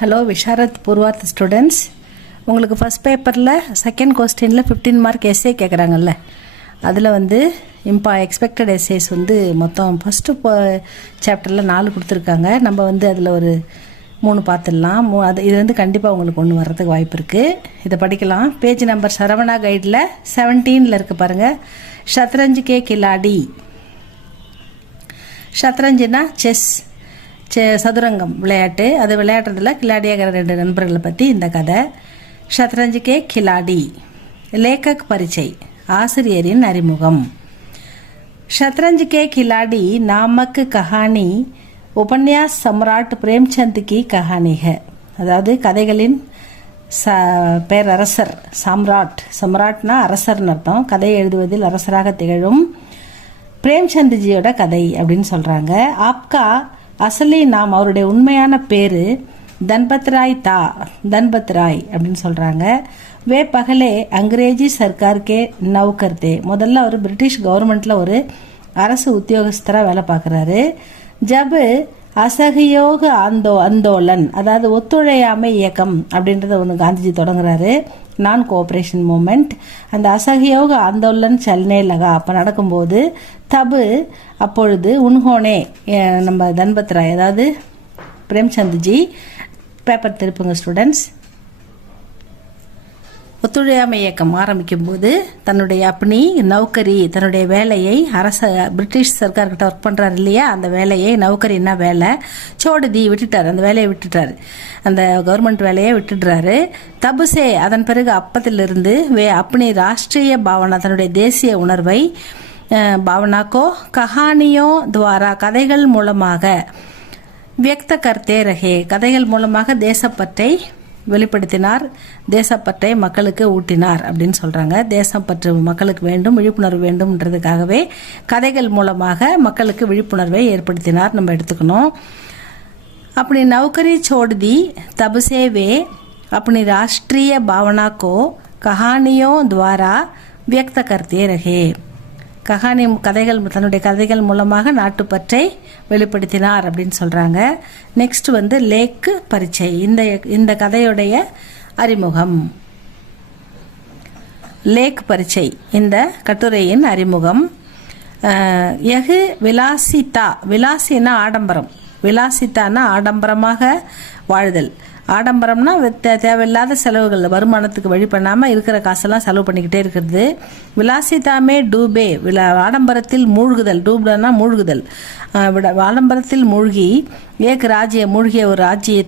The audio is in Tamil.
ஹலோ விஷாரத் பூர்வார்த் ஸ்டூடெண்ட்ஸ், உங்களுக்கு ஃபஸ்ட் பேப்பரில் செகண்ட் கொஸ்டினில் 15 மார்க் எஸ்ஏ கேட்குறாங்கல்ல, அதில் எக்ஸ்பெக்டட் எஸ்ஏஸ் மொத்தம் ஃபஸ்ட்டு சாப்டரில் 4 கொடுத்துருக்காங்க. நம்ம அதில் ஒரு 3 பார்த்துடலாம். இது கண்டிப்பாக உங்களுக்கு ஒன்று வர்றதுக்கு வாய்ப்பு இருக்குது. இதை படிக்கலாம். பேஜ் நம்பர் சரவணா கைடில் 17 இருக்குது பாருங்கள். ஷத்ரஞ்ச் கே கிலாடி. ஷத்ரஞ்சுனா செஸ், சதுரங்கம் விளையாட்டு. அது விளையாடுறதுல கிலாடியாகிற 2 நண்பர்களை பற்றி இந்த கதை. ஷத்ரஞ்ச் கே கிலாடி. லேக்கக் பரிச்சை, ஆசிரியரின் அறிமுகம். ஷத்ரஞ்ச் கே கிலாடி நாமக் கஹானி உபன்யாஸ் சம்ராட் பிரேம்சந்த் கி கஹானி ஹை. அதாவது கதைகளின் பேரரசர், சம்ராட்னா அரசர்னு அர்த்தம். கதை எழுதுவதில் அரசராக திகழும் பிரேம்சந்த்ஜியோட கதை அப்படின்னு சொல்கிறாங்க. ஆப்கா அசலி நாம், அவருடைய உண்மையான பேர் தன்பத் ராய் அப்படின்னு சொல்கிறாங்க. வே பகலே அங்கிரேஜி சர்க்கார் கே நவுக்கர் தே. முதல்ல அவர் பிரிட்டிஷ் கவர்மெண்ட்டில் ஒரு அரசு உத்தியோகஸ்தராக வேலை பார்க்குறாரு. ஜபு அசகயோக அந்தோலன், அதாவது ஒத்துழையாமை இயக்கம் அப்படின்றத ஒன்று காந்திஜி தொடங்குறாரு, நான் கோஆப்ரேஷன் மூமெண்ட். அந்த அசகயோக ஆந்தோலன் சல்னே லகா அப்போ நடக்கும்போது அப்பொழுது உன்ஹோனே நம்ம தன்பத் ராய், அதாவது பிரேம்சந்த்ஜி. Paper திருப்புங்க students. ஒத்துழையாமை இயக்கம் ஆரம்பிக்கும் போது தன்னுடைய அப்பனி நௌக்கரி, தன்னுடைய வேலையை பிரிட்டிஷ் சர்க்கார்கிட்ட ஒர்க் பண்ணுறாரு இல்லையா, அந்த வேலையை, நௌக்கரின்னா வேலை, சோடுதி விட்டுட்டார், அந்த வேலையை விட்டுட்டார், அந்த கவர்மெண்ட் வேலையை விட்டுடுறாரு. தபுசே அதன் பிறகு அப்பத்திலிருந்து அப்பனி ராஷ்ட்ரிய பாவனா, தன்னுடைய தேசிய உணர்வை, பாவனாக்கோ கஹானியோ துவாரா கதைகள் மூலமாக, வியக்த கர்த்தே ரஹே கதைகள் மூலமாக தேசப்பற்றை வெளிப்படுத்தினார், தேசப்பற்றை மக்களுக்கு ஊட்டினார் அப்படின்னு சொல்கிறாங்க. தேசப்பற்று மக்களுக்கு வேண்டும், விழிப்புணர்வு வேண்டும்ன்றதுக்காகவே கதைகள் மூலமாக மக்களுக்கு விழிப்புணர்வை ஏற்படுத்தினார் நம்ம எடுத்துக்கணும். அப்படி நௌக்கரி சோடுதி தபுசேவே அப்படி ராஷ்ட்ரிய பாவனா கோ கஹானியோ துவாரா வியக்த கர்த்தே ரஹே. தன்னுடைய கதைகள் மூலமாக நாட்டுப்பற்றை வெளிப்படுத்தினார் அப்படின்னு சொல்கிறாங்க. நெக்ஸ்ட் லேக் பரிச்சை, இந்த கதையுடைய அறிமுகம். லேக் பரிச்சை இந்த கட்டுரையின் அறிமுகம். யகு விலாசினா ஆடம்பரம், விலாசித்தானா ஆடம்பரமாக வாழ்தல். ஆடம்பரம்னா தேவையில்லாத செலவுகள், வருமானத்துக்கு வழி பண்ணாமல் இருக்கிற காசெல்லாம் செலவு பண்ணிக்கிட்டே இருக்கிறது. விலாசிதாமே டூபே, ஆடம்பரத்தில் மூழ்குதல், டூப்னா மூழ்குதல், ஆடம்பரத்தில் மூழ்கி, மூழ்கிய ஒரு ராஜ்ய